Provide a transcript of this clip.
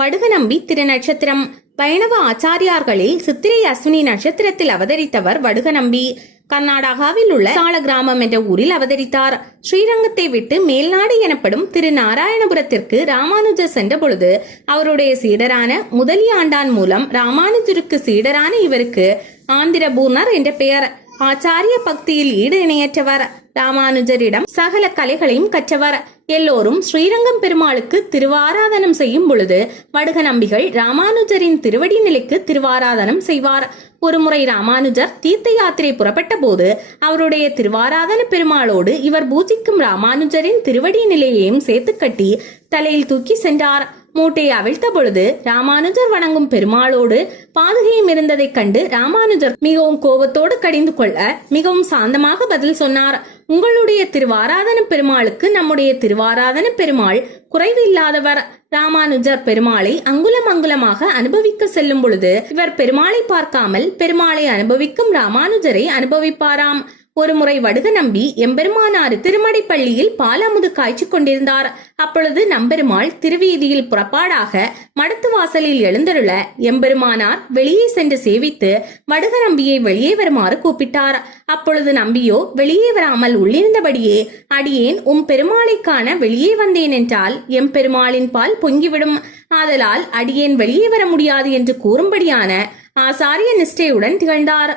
வடுகநம்பி திருநட்சத்திரம். வைணவ ஆச்சாரியார்களில் சித்திரை அஸ்வினி நட்சத்திரத்தில் அவதரித்தவர் வடுகநம்பி. கர்நாடகாவில் உள்ள சால கிராமம் என்ற ஊரில் அவதரித்தார். ஸ்ரீரங்கத்தை விட்டு மேல்நாடு எனப்படும் திரு நாராயணபுரத்திற்கு ராமானுஜர் சென்ற பொழுது அவருடைய சீடரான முதலியாண்டான் மூலம் ராமானுஜருக்கு சீடரான இவருக்கு ஆந்திரபூர்ணர் என்ற பெயர். ஆச்சாரிய பக்தியில் ஈடு இணையற்றவர். ராமானுஜரிடம் சகல கலைகளையும் கற்றவர். எல்லோரும் ஸ்ரீரங்கம் பெருமாளுக்கு திருவாராதனம் செய்யும் பொழுது வடுகநம்பிகள் ராமானுஜரின் திருவடி நிலைக்கு திருவாராதனம் செய்வார். ஒருமுறை ராமானுஜர் தீர்த்த யாத்திரை புறப்பட்ட போது அவருடைய திருவாராதன பெருமாளோடு இவர் பூஜிக்கும் ராமானுஜரின் திருவடி நிலையையும் சேர்த்து கட்டி தலையில் தூக்கி சென்றார். மூட்டையை அவிழ்த்த பொழுது ராமானுஜர் வணங்கும் பெருமாளோடு பாதுகையும் இருந்ததைக் கண்டு ராமானுஜர் மிகவும் கோபத்தோடு கடிந்து கொள்ள மிகவும் சாந்தமாக பதில் சொன்னார். உங்களுடைய திருவாராதன பெருமாளுக்கு நம்முடைய திருவாராதன பெருமாள் குறைவு இல்லாதவர். ராமானுஜர் பெருமாளை அங்குலம் அங்குலமாக அனுபவிக்க செல்லும் பொழுது இவர் பெருமாளை பார்க்காமல் பெருமாளை அனுபவிக்கும் ராமானுஜரை அனுபவிப்பாராம். ஒருமுறை வடுகநம்பி எம்பெருமானார் திருமடைப்பள்ளியில் பாலமுது காய்ச்சி கொண்டிருந்தார். அப்பொழுது நம்பெருமாள் திருவீதியில் புறப்பாடாக மடத்து வாசலில் எழுந்தருள எம்பெருமானார் வெளியே சென்று சேவித்து வடுகநம்பியை வெளியே வருமாறு கூப்பிட்டார். அப்பொழுது நம்பியோ வெளியே வராமல் உள்ளிருந்தபடியே, அடியேன் உம் பெருமாளை காண வெளியே வந்தேன் என்றால் எம்பெருமாளின் பால் பொங்கிவிடும். ஆதலால் அடியேன் வெளியே வர முடியாது என்று கூறும்படியான ஆசாரிய நிஷ்டையுடன் திகழ்ந்தார்.